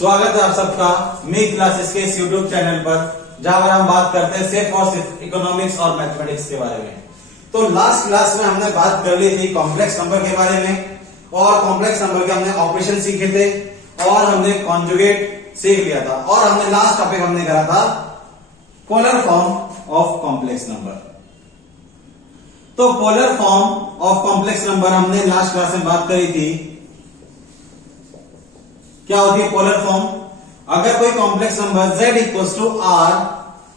स्वागत है आप सबका मी क्लासेस के इस यूट्यूब चैनल पर, जहां पर हम बात करते हैं सिर्फ और सिर्फ इकोनॉमिक्स और मैथमेटिक्स के बारे में। तो लास्ट क्लास में हमने बात कर ली थी कॉम्प्लेक्स नंबर के बारे में, और कॉम्प्लेक्स नंबर के हमने ऑपरेशन सीखे थे और हमने कॉन्जुगेट सीख लिया था, और हमने लास्ट टॉपिक हमने करा था polar form of complex number. तो polar form of complex number हमने लास्ट क्लास में बात करी थी। क्या होती है पोलर फॉर्म? अगर कोई complex number z equals to r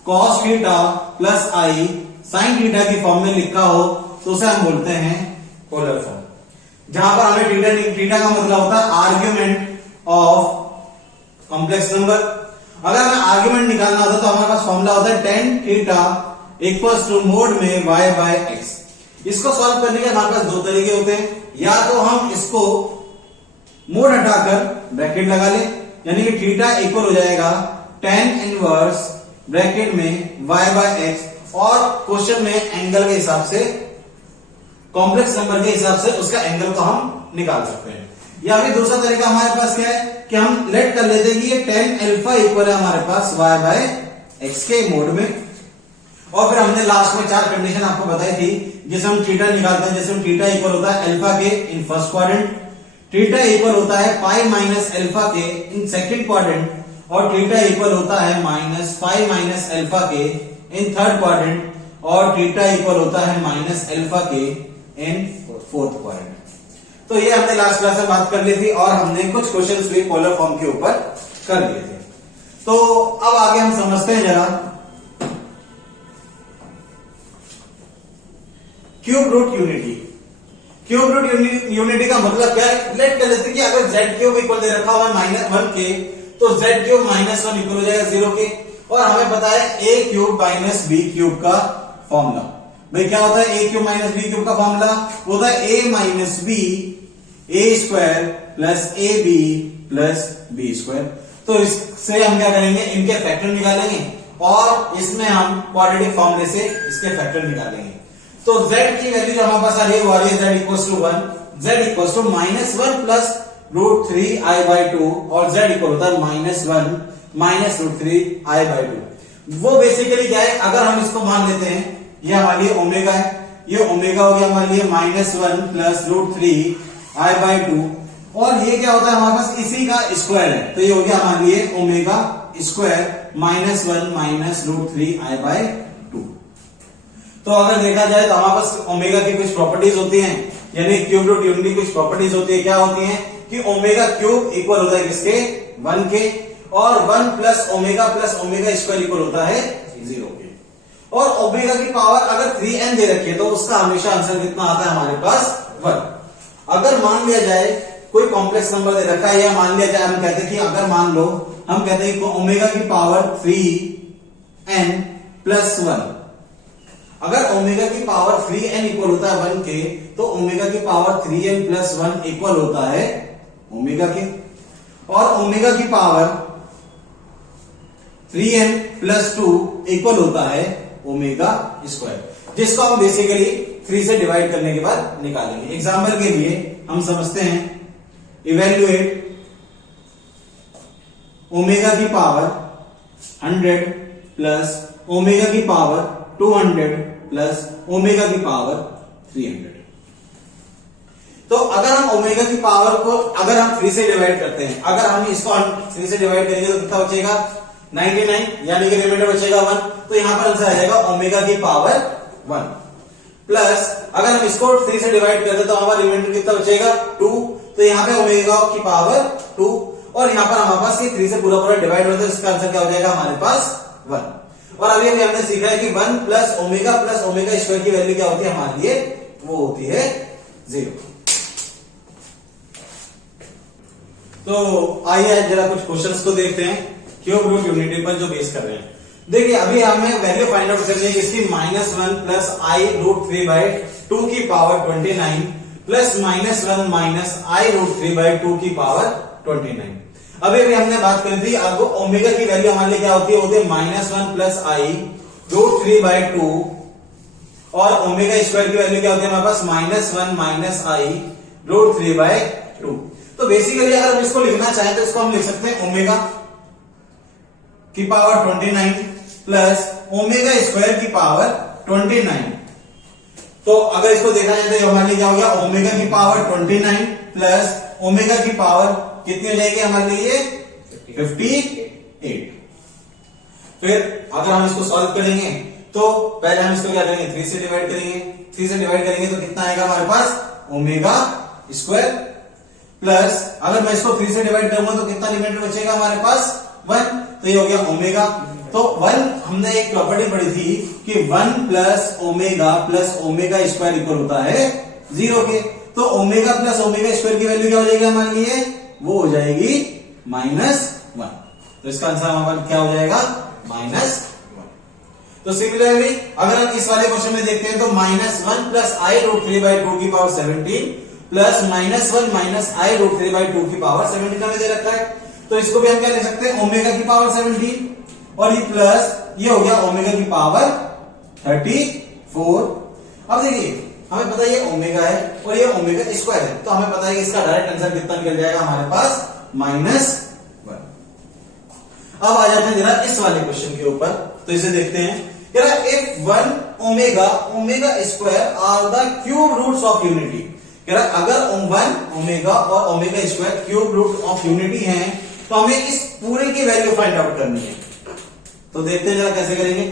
cos theta plus i sine theta की फॉर्म में लिखा हो तो उसे हम बोलते हैं पोलर फॉर्म। जहां पर हमें थीटा का मतलब होता है आर्ग्यूमेंट ऑफ कॉम्प्लेक्स नंबर। अगर हमें आर्ग्यूमेंट निकालना होता है तो हमारे पास फॉर्मूला होता है tan theta equals to mod में y बाय x। इसको सॉल्व करने के हमारे पास दो तरीके होते हैं, या तो हम इसको मोड हटाकर ब्रैकेट लगा ले, यानी कि थीटा इक्वल हो जाएगा tan इनवर्स ब्रैकेट में y बाय x, और क्वेश्चन में एंगल के हिसाब से कॉम्प्लेक्स नंबर के हिसाब से उसका एंगल को हम निकाल सकते हैं। या फिर दूसरा तरीका हमारे पास क्या है कि हम लेट कर लेते हैं कि ये tan अल्फा इक्वल है हमारे पास y बाय x के मोड में, और फिर हमने लास्ट में चार कंडीशन आपको बताई थी जिसे हम थीटा निकालते हैं। जैसे थीटा इक्वल होता है अल्फा के in first quadrant, theta equal होता है पाई माइनस अल्फा के इन सेकंड क्वाड्रेंट, और थीटा इक्वल होता है माइनस पाई माइनस अल्फा के इन थर्ड क्वाड्रेंट, और थीटा इक्वल होता है माइनस अल्फा के इन फोर्थ क्वाड्रेंट। तो ये हमने लास्ट क्लास में बात कर ली थी, और हमने कुछ क्वेश्चंस भी पोलर फॉर्म के ऊपर कर लिए थे। तो अब आगे हम समझते हैं जरा cube root unity. Cube root unity का मतलब क्या है? लेट कर लेते हैं कि अगर z क्यूब इक्वल दे रखा हुआ है -1 के, तो z क्यूब -1 इक्वल हो जाएगा 0 के, और हमें पता है a cube minus b cube का फॉर्मूला। भाई क्या होता है a cube minus b cube का फॉर्मूला? होता है a minus b a square plus a b plus b square. तो इससे हम क्या करेंगे, इनके फैक्टर निकालेंगे, और इसमें हम क्वाड्रेटिक फॉर्मूले से इसके फैक्टर निकालेंगे। तो z की वैल्यू जो हमारे पास आ रही है वो आ रही है z equals to 1, z equals to -1 plus root 3 i by 2, और z इक्वल होता है -1 माइनस रूट 3 i बाई 2। वो बेसिकली क्या है, अगर हम इसको मान लेते हैं ये हमारे लिए ओमेगा है, ये ओमेगा हो गया हमारे लिए -1 प्लस रूट 3 i बाई 2, और ये क्या होता है हमारे पास इसी का स्क्वायर है, तो ये हो गया हमारे लिए omega square -1 minus root 3 i by 2। तो अगर देखा जाए तो हमारे पास ओमेगा की कुछ प्रॉपर्टीज होती हैं, यानी क्यूब रूट यूनिटी कुछ प्रॉपर्टीज होती है। क्या होती हैं कि ओमेगा क्यूब इक्वल होता है किसके, 1 के, और 1 प्लस ओमेगा स्क्वायर इक्वल होता है 0 के, और ओमेगा की पावर अगर 3n दे रखी है तो उसका हमेशा आंसर कितना आता है हमारे पास 1। अगर मान लिया जाए कोई कॉम्प्लेक्स नंबर दे रखा है, या मान लिया जाए हम कहते हैं कि अगर मान लो हम कहते हैं कि ओमेगा की पावर 3n प्लस 1, अगर ओमेगा की पावर 3n इक्वल होता है 1 के, तो ओमेगा की पावर 3n प्लस 1 इक्वल होता है ओमेगा के, और ओमेगा की पावर 3n प्लस 2 इक्वल होता है ओमेगा स्क्वायर, जिसको हम बेसिकली 3 से डिवाइड करने के बाद निकालेंगे। एग्जाम्पल के लिए हम समझते हैं, इवेल्युएट ओमेगा की पावर 100 प्लस ओमेगा की पावर 200 प्लस ओमेगा की पावर 300। तो अगर हम ओमेगा की पावर को अगर हम 3 से डिवाइड करते हैं, अगर हम इसको 3 से डिवाइड करेंगे तो कितना बचेगा 99, यानी कि रिमाइंडर बचेगा 1। तो यहां पर आंसर आ जाएगा ओमेगा की पावर 1, प्लस अगर हम इसको 3 से डिवाइड करते तो हमारा रिमाइंडर कितना बचेगा 2, तो यहाँ पे ओमेगा की पावर 2, और यहां पर हमारे पास 3 से पूरा डिवाइड होता है, इसका आंसर क्या हो जाएगा हमारे पास 1। और अभी हमने सीखा है कि 1 प्लस ओमेगा स्क्वायर की वैल्यू क्या होती है हमारे लिए, वो होती है 0। तो आइए जरा कुछ क्वेश्चंस को देखते हैं क्यूब रूट यूनिटी पर जो बेस कर रहे हैं। देखिए अभी हमें वैल्यू फाइंड आउट करनी है इसकी -1 प्लस आई रूट 3 बाई 2 की power 29 plus -1 minus i root 3 by 2 की पावर 29। अभी भी हमने बात करी थी, आपको ओमेगा की वैल्यू हमारे लिए क्या होती है, -1 प्लस आई रूट 3 बाई 2, और ओमेगा स्क्वायर की वैल्यू क्या होती है हमारे पास -1 माइनस आई रूट 3 बाई 2। तो बेसिकली अगर हम इसको लिखना चाहें तो इसको हम लिख सकते हैं ओमेगा की पावर 29 प्लस ओमेगा स्क्वायर की पावर 29। तो अगर इसको देखा जाए तो हमारे लिए क्या हो गया, ओमेगा की पावर 29 प्लस ओमेगा की पावर कितनी हो जाएगी हमारे लिए 58। फिर अगर हम इसको सॉल्व करेंगे तो पहले हम इसको क्या करेंगे, 3 से डिवाइड करेंगे। 3 से डिवाइड करेंगे तो कितना आएगा हमारे पास, ओमेगा स्क्वायर प्लस अगर मैं इसको 3 से डिवाइड करूंगा तो कितना लिमिट बचेगा हमारे पास 1, तो ये हो गया ओमेगा। तो 1 हमने एक प्रॉपर्टी पढ़ी थी कि 1 प्लस ओमेगा स्क्वायर इक्वल होता है 0 के। तो ओमेगा प्लस ओमेगा स्क्वायर की वैल्यू क्या हो जाएगी हमारे लिए, वो हो जाएगी -1। तो इसका आंसर हमारा क्या हो जाएगा, -1। तो सिमिलरली अगर हम इस वाले क्वेश्चन में देखते हैं तो -1 प्लस i√3/2 की पावर 17 प्लस -1 - i√3/2 की पावर 17 हमें दे रखा है। तो इसको भी हम क्या ले सकते हैं, ओमेगा की पावर 17 और ये प्लस ये हो गया ओमेगा की पावर 34। अब देखिए हमें पता है ये ओमेगा है और ये ओमेगा स्क्वायर है, तो हमें पता है कि इसका डायरेक्ट आंसर कितना निकल जाएगा हमारे पास, -1। अब आ जाते हैं जरा इस वाले क्वेश्चन के ऊपर, तो इसे देखते हैं। If 1 omega square are the cube roots of unity, अगर 1 ओमेगा और omega square cube root of unity हैं तो हमें इस पूरे की वैल्यू फाइंड आउट करनी है। तो देखते हैं जरा कैसे करेंगे।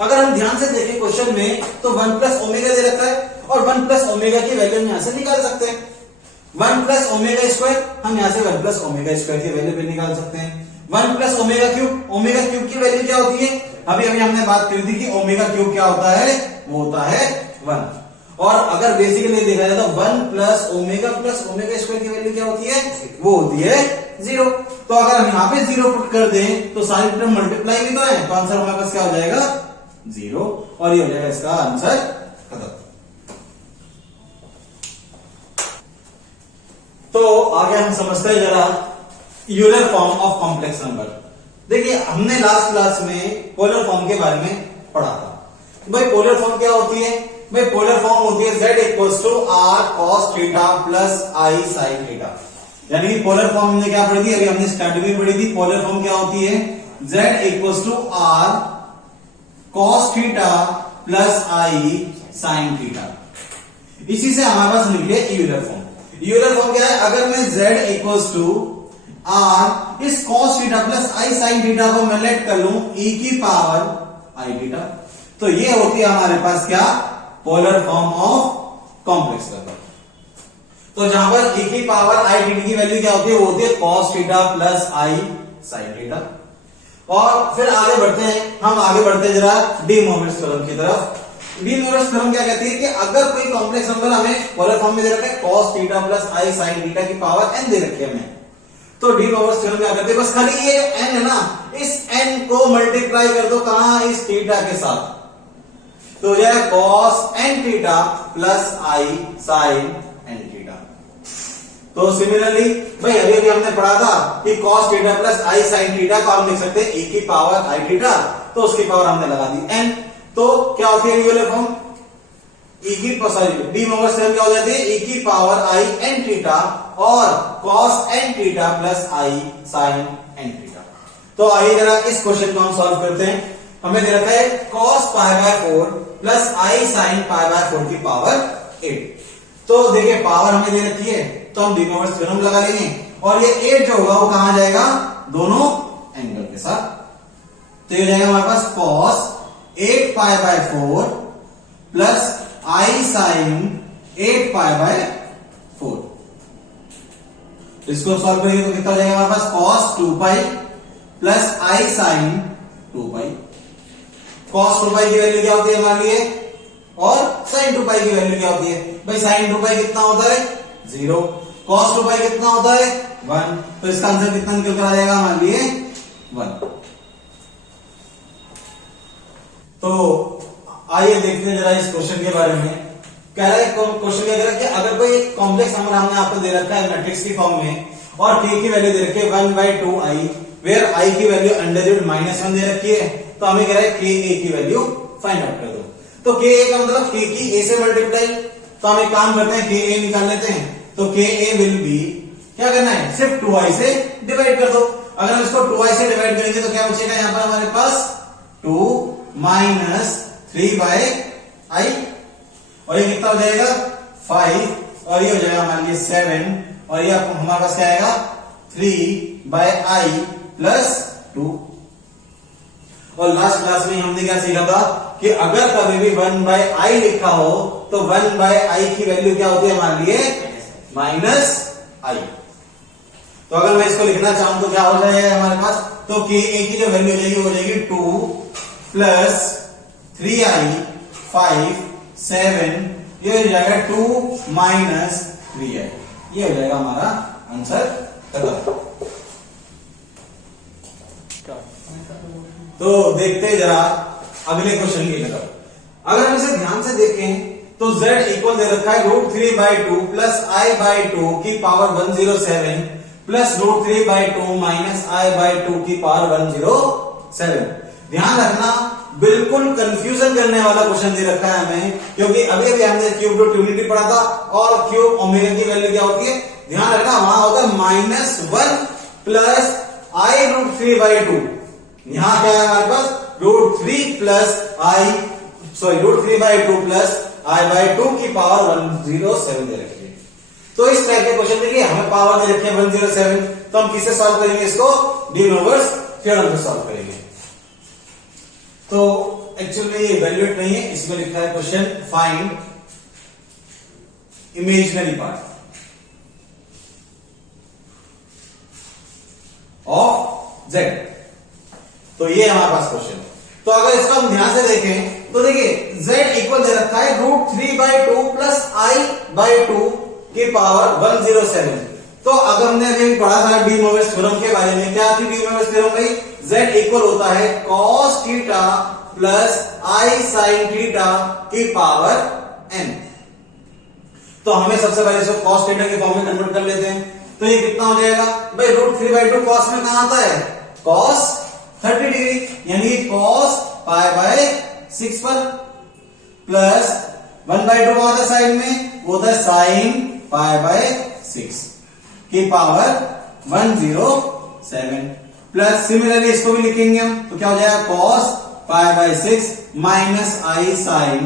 अगर हम ध्यान से देखें क्वेश्चन में तो 1 प्लस ओमेगा दे रखा है और 1 प्लस ओमेगा की वैल्यू हम यहां से निकाल सकते हैं। 1 प्लस ओमेगा स्क्वायर हम यहां से 1 प्लस ओमेगा स्क्वायर की वैल्यू भी निकाल सकते हैं। 1 प्लस ओमेगा क्यूब की वैल्यू क्या होती है, अभी हमने बात करी थी कि ओमेगा क्यूब क्या होता है, वो होता है 1। और अगर बेसिकली देखा जाए तो 1 प्लस ओमेगा स्क्वायर की वैल्यू क्या होती है, वो होती है 0। तो अगर हम यहां पे 0 पुट कर दें तो सारी टर्म मल्टीप्लाई भी तो है, तो आंसर हमारे पास क्या हो जाएगा 0 और ये हो जाएगा इसका आंसर खत्म। तो आगे हम समझते हैं जरा Euler form of complex number. देखिए हमने लास्ट क्लास में पोलर फॉर्म के बारे में पढ़ा था। भाई पोलर फॉर्म क्या होती है, भाई पोलर फॉर्म होती है z equals to r cos theta plus i sin theta. यानी कि पोलर फॉर्म हमने क्या पढ़ी थी, अभी हमने स्टार्टिंग में पढ़ी थी। पोलर फॉर्म क्या होती है, z equals to r cos theta plus i sin theta. इसी से हमारे पास निकले यूलर फॉर्म। यूलर फॉर्म क्या है, अगर मैं z इक्वल्स टू r इस cos theta plus i sin theta को मैं लेट कर लूं e की पावर i थीटा, तो ये होती है हमारे पास क्या, polar form of complex number. तो जहां पर e की पावर i थीटा की वैल्यू क्या होती है, वो होती है cos theta plus i sin theta. और फिर आगे बढ़ते हैं, हम आगे बढ़ते हैं जरा डी मोविट्ज थ्योरम की तरफ। डी मोविट्ज थ्योरम क्या कहती है कि अगर कोई कॉम्प्लेक्स नंबर हमें पोलर फॉर्म में दे रखा है cos theta plus i sin theta की पावर n दे रखी है हमें, तो डी मोविट्ज थ्योरम क्या कहते हैं, बस खाली ये n है ना, इस n को मल्टीप्लाई कर दो कहां, इस थीटा के साथ, तो यह cos n theta plus i sin n theta. तो सिमिलरली भाई अभी हमने पढ़ा था कि cos theta plus i sin theta को हम लिख सकते हैं e की पावर i थीटा, तो उसकी पावर हमने लगा दी n। तो क्या होती है यूलर फॉर्म, e की डी मोविट्ज थ्योरम क्या हो जाती है, e की पावर i n थीटा और cos n theta plus i sin n theta. तो आइए जरा इस क्वेश्चन को हम सॉल्व करते हैं। हमें दे रखा है cos π/4 प्लस i sin π/4 की पावर 8। तो देखिए पावर हमें दे रखी है तो हम डी मोविट्ज थ्योरम लगा लेंगे और ये 8 जो होगा वो कहां जाएगा, दोनों एंगल के साथ। तो ये जाएगा हमारे पास cos 8π/4 प्लस i sin 8π/4। इसको सॉल्व करेंगे तो कितना जाएगा हमारे पास cos 2π plus i sin 2π। cos 2π की वैल्यू क्या होती है हमारे लिए और sin 2π की वैल्यू क्या होती है, भाई sin 2π कितना होता है 0, cos 2π कितना होता है 1, तो इसका आंसर कितना निकल कर आ जाएगा हमारे लिए 1। तो आइए देखते हैं जरा इस क्वेश्चन के बारे में। कह रहा है क्वेश्चन क्या कह रहा है कि अगर कोई कॉम्प्लेक्स नंबर हमने आपको दे रखा है मैट्रिक्स की फॉर्म में और k की वैल्यू दे रखी है 1/2i, वेयर i की वैल्यू √-1 दे रखी है, तो हमें कह रहा है ka की वैल्यू फाइंड आउट कर दो। तो ka का मतलब k की a से मल्टीप्लाई, तो हम एक काम करते हैं ka निकाल लेते हैं। तो ka विल बी क्या करना है, सिर्फ 2i से डिवाइड कर दो। अगर हम इसको 2i से डिवाइड करेंगे तो क्या बचेगा यहां पर हमारे पास 2 माइनस 3/i, और ये कितना हो जाएगा 5, और ये हो जाएगा हमारे लिए 7, और ये हमारे पास क्या आएगा 3/i प्लस 2। और लास्ट क्लास में हमने क्या सीखा था कि अगर कभी भी 1/i लिखा हो तो 1/i की वैल्यू क्या होती है हमारे लिए -i। तो अगर मैं इसको लिखना चाहूं तो क्या हो जाएगा हमारे पास, तो k a की जो वैल्यू हो जाएगी वो हो जाएगी 2 प्लस 3i 5 7, ये हो जाएगा 2 माइनस 3i। ये हो जाएगा हमारा आंसर खत्म। तो देखते जरा अगले क्वेश्चन की तरफ। अगर हम इसे ध्यान से देखें तो z इक्वल दे रखा है √3/2 प्लस i/2 की पावर 107 प्लस √3/2 माइनस i/2 की पावर 107। ध्यान रखना बिल्कुल कंफ्यूजन करने वाला क्वेश्चन दे रखा है हमें, क्योंकि अभी अभी हमने क्यूब रूट यूनिटी पढ़ा था और क्यूब ओमेगा की वैल्यू क्या होती है, ध्यान रखना वहां होता है -1 प्लस i√3/2। यहां क्या है हमारे पास √3 प्लस √3/2 प्लस i/2 की पावर 107 दे रखी है। तो इस टाइप के क्वेश्चन देखिए हमें पावर दे रखी है 107, तो हम किससे सॉल्व करेंगे इसको, डी नोवर्स थ्योरम से सॉल्व करेंगे। तो एक्चुअली ये इवैल्यूएट नहीं है, इसमें लिखा है question find imaginary part of z। तो ये हमारे पास क्वेश्चन। तो अगर इसको हम ध्यान से देखें तो देखिए z इक्वल दे रखा है √3/2 प्लस i/2 की पावर 107। तो अगर हमने अभी पढ़ा था डी मोवेस थ्योरम के बारे में, क्या थी डी मोवेस थ्योरम भाई, z इक्वल होता है cos theta plus i sin theta की पावर n। तो हमें सबसे पहले इसको cos थीटा के फॉर्म में कन्वर्ट कर लेते हैं। तो ये कितना हो जाएगा भाई, √3/2 cos में कहां आता है, cos 30 डिग्री, यानी cos π/6 पर, प्लस 1/2 आता है साइन में, वो होता है sin π/6 की पावर 107, प्लस सिमिलरली इसको भी लिखेंगे हम, तो क्या हो जाएगा cos π/6 माइनस i sin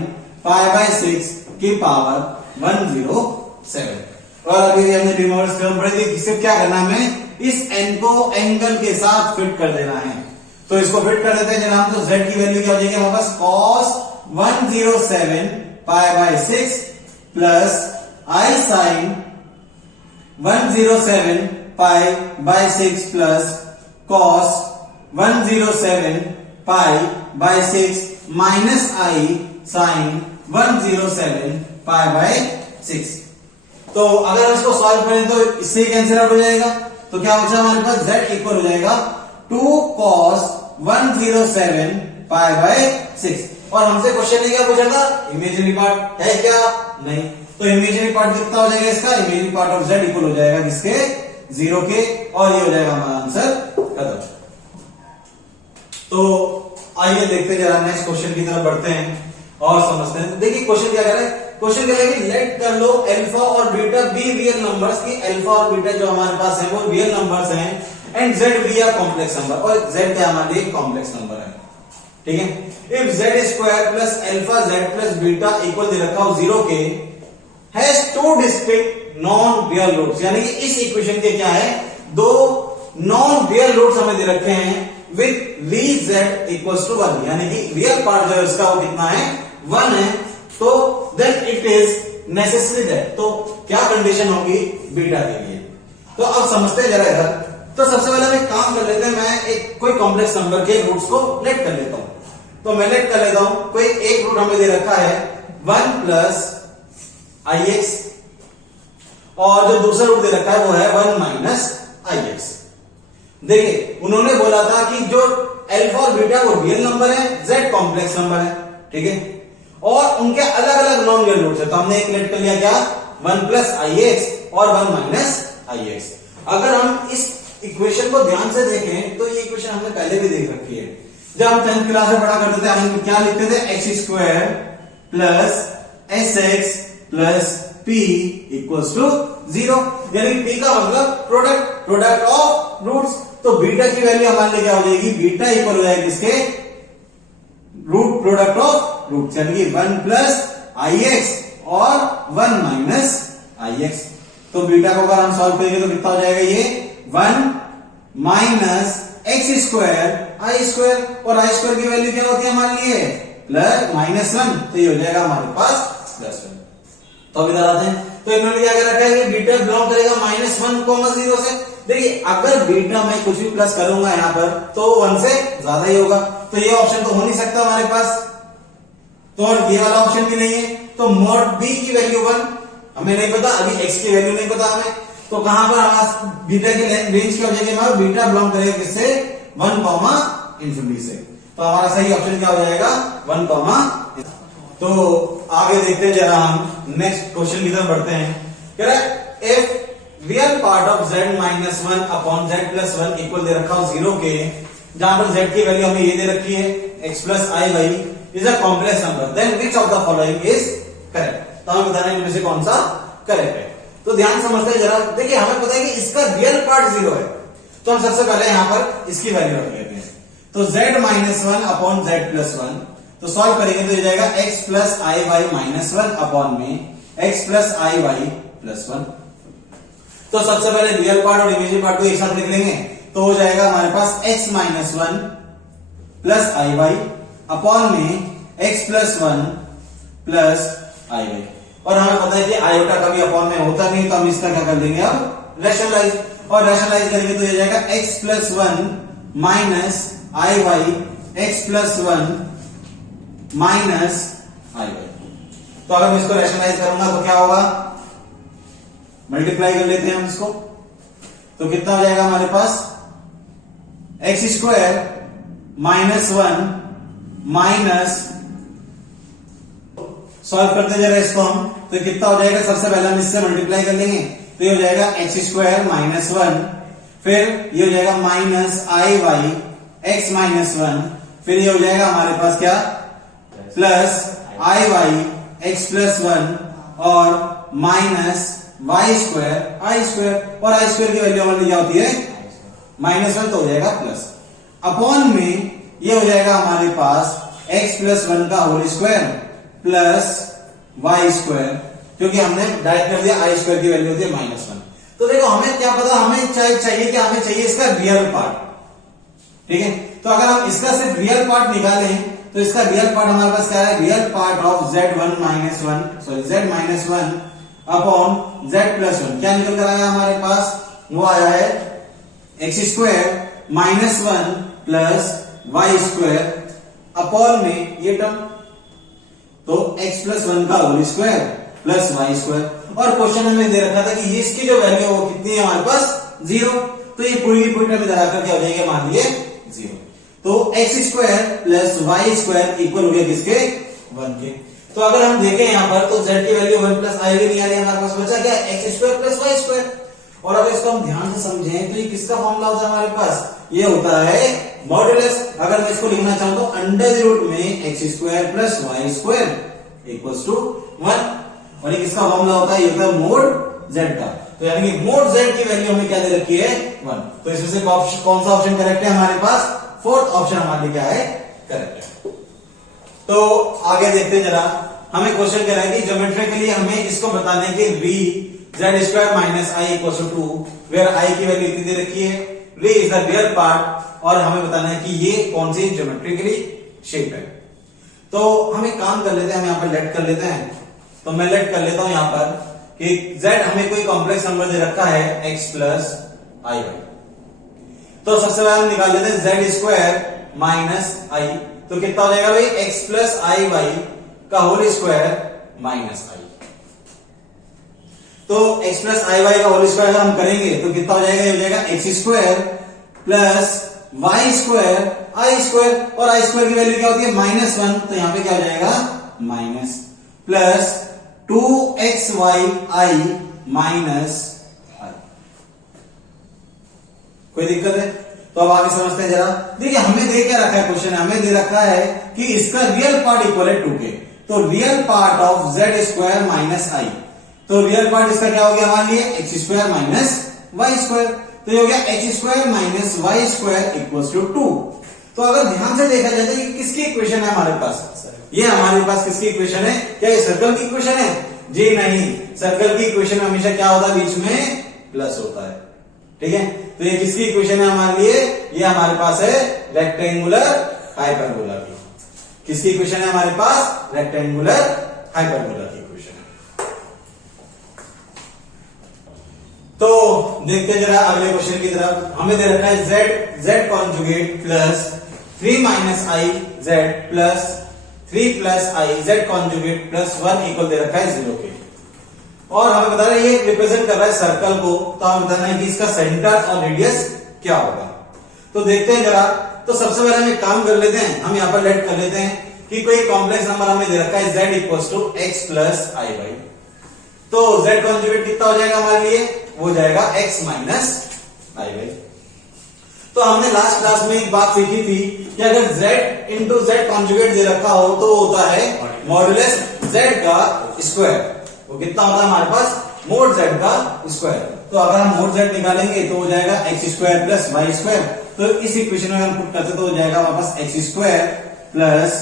π/6 की पावर 107। और अभी हमने डी मोवेस थ्योरम पढ़ी थी, सिर्फ क्या करना है हमें, इस n को एंगल के साथ फिट कर देना है। तो इसको फिट कर देते हैं जनाब, तो z की वैल्यू क्या हो जाएगी हमारे पास cos 107 π/6 plus i sin 107 π/6 plus cos 107 π/6 minus i sin 107 π/6। तो अगर हम इसको सॉल्व करें तो इससे कैंसिल आउट हो जाएगा, तो क्या बचा हमारे पास, z इक्वल हो जाएगा 2 cos 107 π/6। और हमसे क्वेश्चन ने क्या पूछा था, इमेजिनरी पार्ट है क्या, नहीं। तो इमेजिनरी पार्ट कितना हो जाएगा इसका, imaginary part of z equal हो जाएगा किसके, 0 के, और ये हो जाएगा हमारा आंसर खत्म। तो आइए देखते जरा नेक्स्ट क्वेश्चन की तरफ बढ़ते हैं और समझते हैं। देखिए क्वेश्चन क्या कह रहा है, क्वेश्चन क्या है कि लेट कर लो अल्फा और बीटा बी रियल नंबर्स की, अल्फा और बीटा जो हमारे पास है वो रियल नंबर्स हैं, and Z be are complex number, और जेड क्या हमारे लिए कॉम्प्लेक्स नंबर है, ठीक है। If Z square plus alpha Z plus beta equal दे रखा हो 0 के, has 2 distinct non real roots, यानी कि इस इक्वेशन के क्या है, 2 नॉन रियल रूट्स हमें दे रखे हैं विथ vz इक्वल्स टू 1, यानी कि रियल पार्ट जो है उसका वो कितना है, 1 है। तो then it is necessary that, तो क्या कंडीशन होगी बीटा के लिए। तो अब समझते हैं जरा इधर। तो सबसे पहले हम एक काम कर लेते हैं, मैं एक कोई कॉम्प्लेक्स नंबर के रूट्स को लेट कर लेता हूं। तो मैं लेट कर लेता हूं, कोई एक रूट हमें दे रखा है 1 प्लस ix, और जो दूसरा रूट दे रखा है वो है 1 माइनस ix। देखिए उन्होंने बोला था कि जो अल्फा और बीटा वो रियल नंबर है, z कॉम्प्लेक्स नंबर है, ठीक है, और उनके अलग अलग नॉन रियल रूट्स है। तो हमने एक लेट कर लिया क्या, 1 प्लस ix और 1 माइनस ix। अगर हम इस इक्वेशन को ध्यान से देखें तो ये इक्वेशन हमने पहले भी देख रखी है। जब हम 10th क्लास में पढ़ा करते थे हम क्या लिखते थे, x² plus sx plus p equals to 0, यानी p का मतलब प्रोडक्ट ऑफ रूट्स। तो बीटा की वैल्यू हमारे लिए क्या हो जाएगी, बीटा इक्वल हो जाएगी किसके, रूट प्रोडक्ट ऑफ रूट, यानी 1 प्लस ix और 1 माइनस ix। तो बीटा को अगर हम सॉल्व करेंगे तो कितना हो जाएगा, ये 1 minus x square I square, और आई स्क्वायर की वैल्यू क्या होती है हमारे लिए, प्लस -1, तो ये हो जाएगा हमारे पास +1। तो अब इधर आते हैं, तो इन्होंने क्या रखा है कि बीटा बिलोंग करेगा -1, 0 से। देखिए अगर बीटा में कुछ भी प्लस करूंगा यहाँ पर तो 1 से ज्यादा ही होगा, तो ये ऑप्शन तो हो नहीं सकता हमारे पास, तो और ये वाला ऑप्शन भी नहीं है। तो मोड बी की वैल्यू 1 हमें नहीं पता, अभी x की वैल्यू नहीं पता हमें, तो कहां पर हमारा बीटा की रेंज क्या हो जाएगी, हमारा बीटा बिलोंग करेगा किससे, 1, से। तो हमारा सही ऑप्शन क्या हो जाएगा, 1, तो आगे देखते हैं जरा, हम नेक्स्ट क्वेश्चन की तरफ बढ़ते हैं। कह रहा है if real part of z -1 upon z+1 equal दे रखा हो 0 के, जहां पर z की वैल्यू हमें ये दे रखी है x + i y is a complex number, then which of the following is correct. तो हमें बताना है इनमें से कौन सा करेक्ट है। तो ध्यान समझते हैं जरा, देखिए हमें पता है कि इसका रियल पार्ट 0 है, तो हम सबसे पहले यहां पर इसकी वैल्यू रख लेते हैं। तो z -1 अपॉन z+1, तो सॉल्व करेंगे तो ये जाएगा x + iy -1 अपॉन में x + iy +1। तो सबसे पहले रियल पार्ट और इमेजिनरी पार्ट को एक साथ लिख लेंगे, तो हो जाएगा हमारे पास x -1 + iy अपॉन में x + 1 + iy। और हमें पता है कि आयोटा कभी अपॉन में होता नहीं, तो हम इसका क्या कर देंगे अब रैशनलाइज, और रैशनलाइज करेंगे तो ये जाएगा x + 1 - iy x + 1 -iy। तो अगर मैं इसको रैशनलाइज करूंगा तो क्या होगा, मल्टीप्लाई कर लेते हैं हम इसको, तो कितना हो जाएगा हमारे पास x² -1 माइनस, सॉल्व करते जरा इसको हम, तो कितना हो जाएगा, सबसे पहले हम इससे मल्टीप्लाई कर लेंगे, तो ये हो जाएगा x² -1, फिर ये हो जाएगा -iy x -1, फिर ये हो जाएगा हमारे पास क्या, प्लस iy x + 1 और -y² i², और i² की वैल्यू हमारी क्या होती है -1, तो हो जाएगा प्लस, अपॉन में ये हो जाएगा हमारे पास x + 1 का होल स्क्वायर प्लस y², क्योंकि हमने डायरेक्ट कर दिया i² की वैल्यू होती है -1। तो देखो हमें क्या पता, हमें चाहिए क्या, हमें चाहिए इसका रियल पार्ट, ठीक है। तो अगर हम इसका सिर्फ रियल पार्ट निकालें तो इसका रियल पार्ट हमारे पास क्या है, real part of z -1 upon z+1 क्या निकल कर आया हमारे पास, वो आया है x² -1 प्लस y² अपॉन में ये टर्म, तो x + 1 का होल स्क्वायर प्लस y², और क्वेश्चन में दे रखा था कि ये इसकी जो वैल्यू है वो कितनी है हमारे पास 0, तो ये पूरी की पूरी टर्म इधर आकर क्या हो जाएगी, मान लीजिए 0। तो x² प्लस y² इक्वल हो गया किसके, 1 के। तो अगर हम देखें यहां पर तो z की वैल्यू 1 + i नहीं आ रही, हमारे पास बचा क्या, x² प्लस y²। और अगर इसको हम ध्यान से समझें तो ये किसका फॉर्मूला होता है हमारे पास, ये होता है मॉड्यूलस। अगर मैं इसको लिखना चाहूं तो अंडर रूट में x² plus y² equals to 1, और ये किसका फॉर्मूला होता है, ये होता है मोड z का। तो यानी कि मोड z की वैल्यू हमें क्या दे रखी है, 1। तो इसमें से कौन सा ऑप्शन करेक्ट है हमारे पास, फोर्थ ऑप्शन हमारे लिए क्या है, करेक्ट है। तो आगे देखते हैं जरा, हमें क्वेश्चन कह रहा है कि ज्योमेट्रिकली हमें इसको बताने के v z² - i = 2, where i की वैल्यू कितनी दे रखी है, v is the real part, और हमें बताना है कि ये कौन सी ज्योमेट्रिकली शेप है। तो हम एक काम कर लेते हैं, हम यहाँ पर लेट कर लेते हैं, तो मैं लेट कर लेता हूं यहाँ पर कि z हमें कोई कॉम्प्लेक्स नंबर दे रखा है x + iy। तो सबसे पहले हम निकाल लेते हैं z² - i, तो कितना हो जाएगा भाई, x + iy का होल स्क्वायर माइनस i। तो x + iy का होल स्क्वायर अगर हम करेंगे तो कितना हो जाएगा, ये हो जाएगा x² प्लस y² i², और i² की वैल्यू क्या होती है -1, तो यहां पे क्या हो जाएगा minus, plus 2xy minus i। कोई दिक्कत है? तो अब आगे समझते हैं जरा। देखिए हमें दे क्या रखा है, क्वेश्चन हमें दे रखा है कि इसका रियल पार्ट इक्वल है 2 के, तो real part of z² - i, तो रियल पार्ट इसका क्या हो गया हमारे लिए x square minus Y square, तो ये हो गया x square minus Y square equals to 2। तो अगर ध्यान से देखा जाए तो ये किसकी इक्वेशन है हमारे पास, ये हमारे पास किसकी इक्वेशन है, क्या ये सर्कल की इक्वेशन है, जी नहीं, सर्कल की इक्वेशन में हमेशा क्या होता है, बीच में प्लस होता है, ठीक है। तो ये किसकी इक्वेशन है हमारे लिए, ये हमारे पास है रेक्टेंगुलर हाइपरबोला की। किसकी इक्वेशन है हमारे पास, रेक्टेंगुलर हाइपरबोला की इक्वेशन है। तो देखते जरा अगले क्वेश्चन की तरफ। हमें दे रखा है z conjugate plus 3 minus I Z plus 3 plus I Z conjugate plus 1 equal दे रखा है 0 के, और हमें बता रहा है ये रिप्रेजेंट कर रहा है सर्कल को, तो हमें बताना है कि इसका सेंटर और रेडियस क्या होगा। तो देखते हैं जरा। तो सबसे पहले हम एक काम कर लेते हैं, हम यहाँ पर लेट कर लेते हैं कि कोई कॉम्प्लेक्स नंबर हमें दे रखा है z equals to x plus I y. तो z कॉन्जुगेट कितना हो जाएगा हमारे लिए, वो जाएगा x माइनस आई वाई। तो हमने लास्ट क्लास में एक बात सीखी थी कि अगर z इंटू z कॉन्जुगेट दे रखा हो तो वो होता है मॉडुलस z का स्क्वायर। वो कितना होता है हमारे पास, मोड z का स्क्वायर। तो अगर हम मोड z निकालेंगे तो हो जाएगा x square plus Y square. तो इस इक्वेशन में हम पुट करते तो हो जाएगा हमारे पास x square plus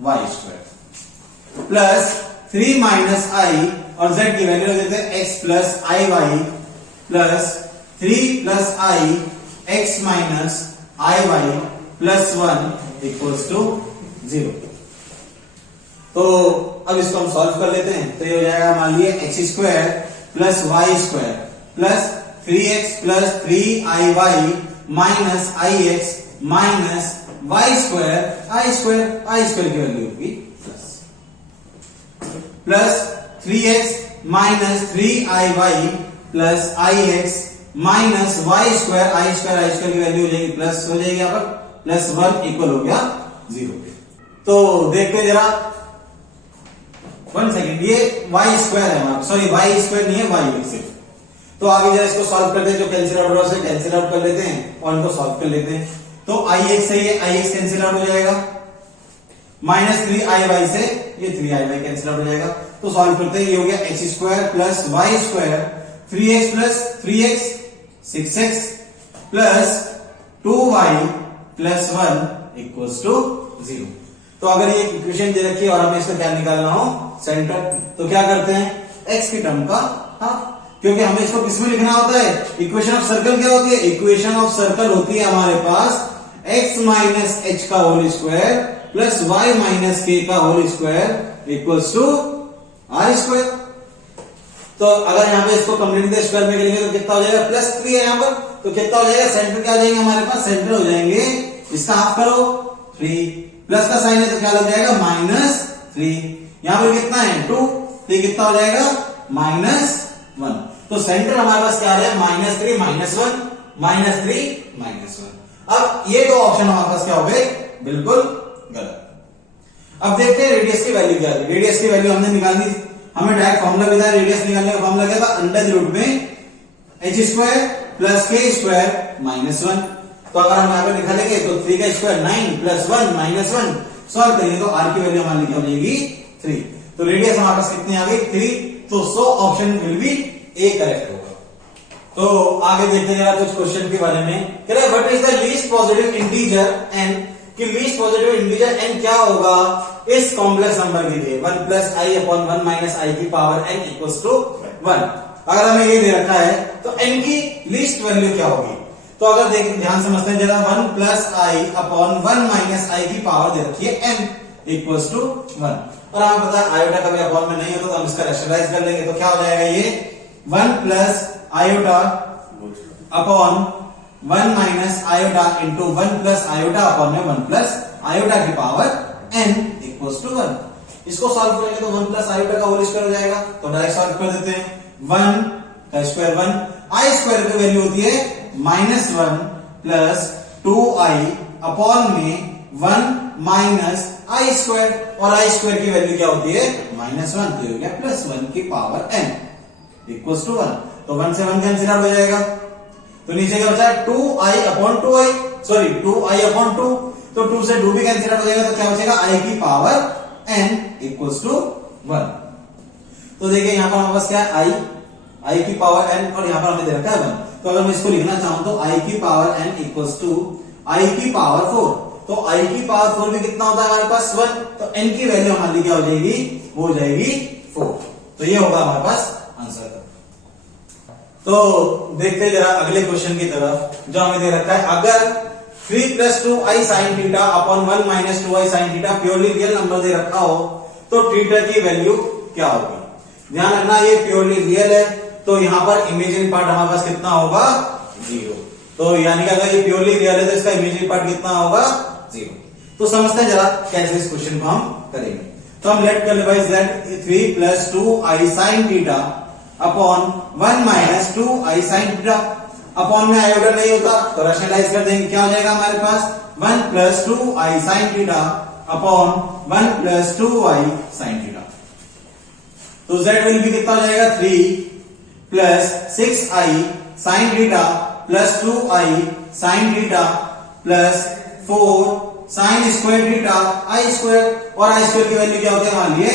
Y square plus 3 minus I, और z की वैल्यू देते हैं x plus I Y plus 3 plus I x minus I Y plus 1 equals to 0। तो अब इसको हम सॉल्व कर लेते हैं। तो ये हो जाएगा मान लिए x square plus Y square plus 3x plus 3iy minus ix minus Y square I square की वैल्यू होगी plus 3x minus 3iy plus ix minus Y square की वैल्यू हो जाएगी प्लस हो जाएगी यहाँ पर प्लस 1 इक्वल हो गया 0। तो देखते जरा 1 सेकेंड, ये वाई स्क्वायर है हमारा, सॉरी वाई स्क्वायर नहीं है, वाई सिर्फ। तो आगे जरा इसको सॉल्व करते हैं, जो कैंसिल आउट हो से कैंसिल आउट कर लेते हैं और इनको सॉल्व कर लेते हैं। तो ix से ये ix कैंसिल आउट हो जाएगा, माइनस 3iy से ये 3iy कैंसिल आउट हो जाएगा। तो सॉल्व करते हैं, ये हो गया x square plus Y square 3x plus 3x 6x plus 2y plus 1 equals to 0। तो अगर ये इक्वेशन दे रखी है और हमें इसका क्या निकालना हो, सेंटर, तो क्या करते हैं, x की टर्म का हाफ, क्योंकि हमें इसको किसमें लिखना होता है, इक्वेशन ऑफ सर्कल क्या होती है, इक्वेशन ऑफ सर्कल होती है हमारे पास x माइनस h का whole square plus y minus k का whole square equals to r square. तो अगर यहाँ पे इसको कंप्लीट स्क्वायर में करेंगे तो कितना हो जाएगा, प्लस 3 है यहाँ पर, तो कितना हो जाएगा, सेंटर क्या हो जाएंगे हमारे पास, सेंटर हो जाएंगे, इसका हाफ करो 3, प्लस का साइन है तो क्या लग जाएगा माइनस 3, यहाँ पर कितना है 2, तो ये कितना हो जाएगा माइनस 1। तो सेंटर हमारे पास क्या आ रहा है, माइनस 3 माइनस 1 माइनस 3 माइनस 1। अब ये दो ऑप्शन हमारे पास क्या हो गए, बिल्कुल गलत। अब देखते हैं रेडियस की वैल्यू क्या है। रेडियस की वैल्यू हमने निकालनी, हमें डायरेक्ट फॉर्मूला भी था, रेडियस निकालने का फॉर्मूला क्या था, अंडर रूट में h square plus k square minus 1। तो अगर हम यहाँ पे निकालेंगे तो 3 का स्क्वायर 9 प्लस 1 माइनस 1, सॉल्व करेंगे तो r की वैल्यू हमारी क्या हो जाएगी 3। तो रेडियस हमारे पास कितनी आ गई 3। तो so option will be A correct होगा। तो आगे देखते हैं कुछ क्वेश्चन के बारे में। कह रहे what is the least positive integer n, कि लीस्ट पॉजिटिव इंटीजर n क्या होगा इस कॉम्प्लेक्स नंबर के लिए 1 प्लस आई अपॉन 1 माइनस आई की पावर n इक्वल्स टू 1। अगर हमें ये दे रखा है तो n की लीस्ट वैल्यू क्या होगी। तो अगर देख ध्यान समझते हैं जरा, 1 प्लस आई अपॉन 1 माइनस आई की पावर दे रखी है n इक्वल्स टू 1, और हमें पता है आयोटा कभी अपॉन में नहीं होता तो हम इसका रैशनलाइज कर लेंगे। तो क्या हो जाएगा, ये 1 plus iota upon 1 minus iota into 1 plus iota upon में 1 प्लस आयोटा की पावर n इक्वल्स टू 1। इसको सॉल्व करेंगे तो 1 प्लस आयोटा का होल स्क्वायर हो जाएगा, तो डायरेक्ट सॉल्व कर देते हैं। 1 का स्क्वायर 1, आई स्क्वायर की वैल्यू होती है माइनस 1 प्लस 2i अपॉन में 1 माइनस आई स्क्वायर, और आई स्क्वायर की वैल्यू क्या होती है माइनस 1, तो हो गया प्लस 1 की पावर n इक्वल्स टू 1। तो 1 से 1 कैंसिल आउट हो जाएगा, तो नीचे क्या बचा 2i upon 2i, sorry 2i upon 2, तो 2 से 2 भी कैंसिल आउट हो जाएगा, तो क्या बचेगा i की पावर n इक्वल्स टू 1। तो देखिए यहाँ पर हमारे पास क्या है आई की पावर n और यहाँ पर हमने दे रखा है 1। तो अगर मैं इसको लिखना चाहूं तो आई की पावर n इक्वल्स टू आई की पावर 4। तो आई की पावर 4 भी कितना होता है हमारे पास 1, तो n की वैल्यू हमारी क्या हो जाएगी, वो हो जाएगी 4। तो ये होगा हमारे पास आंसर। तो देखते जरा अगले क्वेश्चन की तरफ जो हमें दे रखा है, अगर 3 + 2i sin theta upon 1 - 2i sin theta purely real number दे रखा हो तो थीटा की वैल्यू क्या होगी। ध्यान रखना ये प्योरली रियल है, तो यहां पर इमेजिनरी पार्ट हमारे पास कितना होगा, 0। तो यानी कि अगर ये प्योरली रियल है तो इसका इमेजिनरी पार्ट कितना होगा, 0। तो समझते हैं जरा कैसे इस क्वेश्चन को हम करेंगे। तो हम लेट कर ले भाई z 3 + 2i sin theta upon 1 - 2i sin theta. Upon में आयोडा नहीं होता तो रैशनलाइज कर देंगे, क्या हो जाएगा हमारे पास 1 + 2i sin theta upon 1 + 2i sin theta. तो z वैल्यू भी कितना हो जाएगा, 3 + 6i sin theta plus 2i sin theta plus 4 sin square theta i square, और i स्क्वायर की वैल्यू क्या होती है हमारे लिए,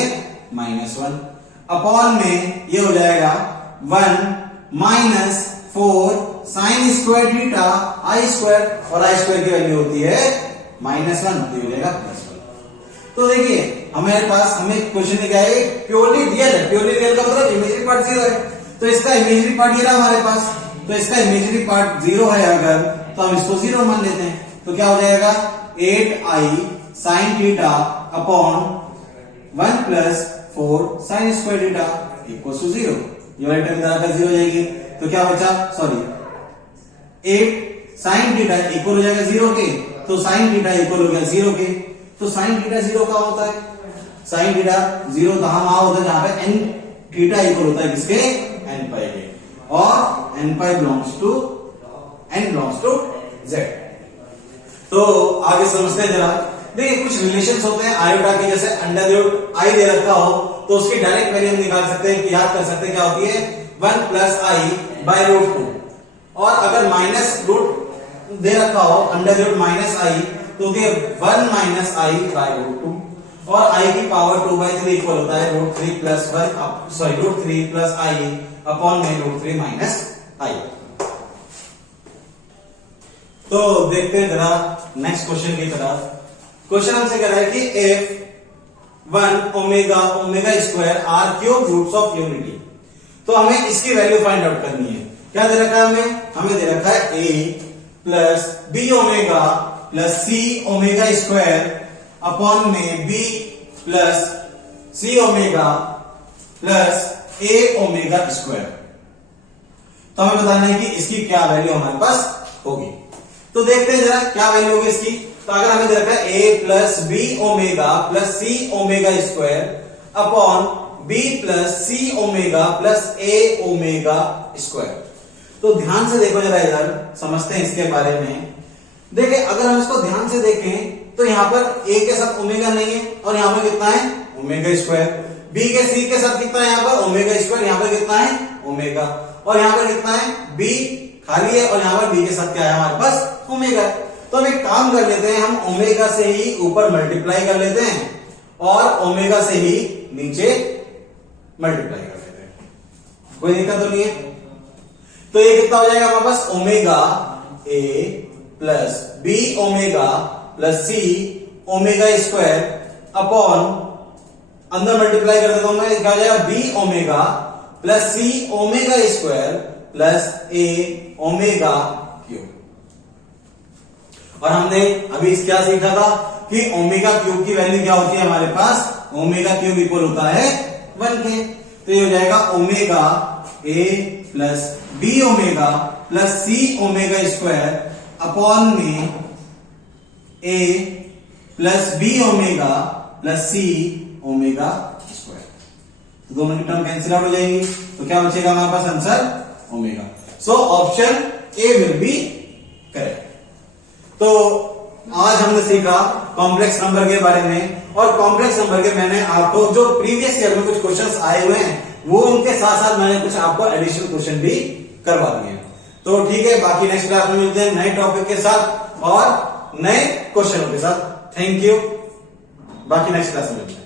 -1। अपॉन में ये हो जाएगा 1 - 4 sin square theta i square, और i स्क्वायर की वैल्यू होती है -1, हो जाएगा +1। तो देखिए हमारे पास हमें क्वेश्चन में क्या है, प्योरली रियल है। प्योरली रियल का मतलब इमेजिनरी पार्ट 0 है, तो इसका इमेजिनरी पार्ट ये रहा हमारे पास, तो इसका इमेजिनरी पार्ट 0 है अगर, तो हम इसको 0 मान लेते हैं। तो क्या हो जाएगा 8i sin theta upon 1 + 4 sin square theta equal to 0। ये वाली टर्म इधर आकर 0 हो जाएगी, तो क्या बचा, सॉरी 8 sin थीटा इक्वल हो जाएगा 0 के, तो sin थीटा इक्वल हो गया 0 के। तो sin थीटा 0 कहां होता है, sin थीटा 0 वहां होता है जहां पे n थीटा इक्वल होता है किसके, n पाई के, और n pi belongs to z। तो आगे समझते हैं जरा। देखिए कुछ रिलेशंस होते हैं आयोटा के, जैसे √i दे रखा हो तो उसकी डायरेक्ट वैल्यू हम निकाल सकते हैं, याद कर सकते हैं क्या होती है, 1 + i/√2। और अगर माइनस रूट दे रखा हो √-i तो 1 - i/√2, और i की पावर 2/3 इक्वल होता है √3 + 1 सॉरी √3 + i अपॉन में √3 - i। तो देखते हैं जरा नेक्स्ट क्वेश्चन की तरफ। क्वेश्चन हमसे कह रहा है कि f1 omega square are cube roots of unity. तो हमें इसकी वैल्यू फाइंड आउट करनी है। क्या दे रखा है हमें दे रखा है a plus b omega plus c omega square upon में b plus c omega plus a omega square. तो हमें बताना है कि इसकी क्या वैल्यू हमारे पास होगी। तो देखते हैं जरा क्या वैल्यू होगी इसकी। तो अगर हमें दे रखा है a plus b omega plus c omega square upon b plus c omega plus a omega square. तो ध्यान से देखो जरा इधर, समझते हैं इसके बारे में। देखिए अगर हम इसको ध्यान से देखें तो यहाँ पर a के साथ ओमेगा नहीं है, और यहाँ पर कितना है, ओमेगा स्क्वायर। b के c के साथ कितना है, यहाँ पर ओमेगा स्क्वायर, यहाँ पर कितना है, ओमेगा, और यहाँ पर कितना है, b खाली है, और यहाँ पर b के साथ क्या है हमारे पास, ओमेगा। तो हम एक काम कर लेते हैं, हम ओमेगा से ही ऊपर मल्टीप्लाई कर लेते हैं और ओमेगा से ही नीचे मल्टीप्लाई कर लेते हैं, कोई दिक्कत तो नहीं है। तो ये कितना हो जाएगा हमारे पास, omega a plus b omega plus c omega square upon, अंदर मल्टीप्लाई कर देता हूं मैं, क्या हो जाएगा b omega plus c omega square plus a omega cube. और हमने अभी क्या सीखा था कि ओमेगा क्यूब की वैल्यू क्या होती है हमारे पास, ओमेगा क्यूब इक्वल होता है 1 के। तो ये हो जाएगा omega a plus b omega plus c omega square upon में a plus b omega plus c omega square. तो दोनों की टर्म कैंसिल आउट हो जाएगी, तो क्या बचेगा हमारे पास answer, omega. So option A will be correct. तो आज हमने सीखा कॉम्प्लेक्स नंबर के बारे में, और कॉम्प्लेक्स नंबर के मैंने आपको जो प्रीवियस ईयर में कुछ क्वेश्चंस आए हुए हैं वो उनके साथ साथ मैंने कुछ आपको एडिशनल क्वेश्चन भी करवा दिए। तो ठीक है, बाकी नेक्स्ट क्लास में मिलते हैं नए टॉपिक के साथ और नए क्वेश्चनों के साथ। थैंक यू, बाकी नेक्स्ट क्लास में मिलते हैं।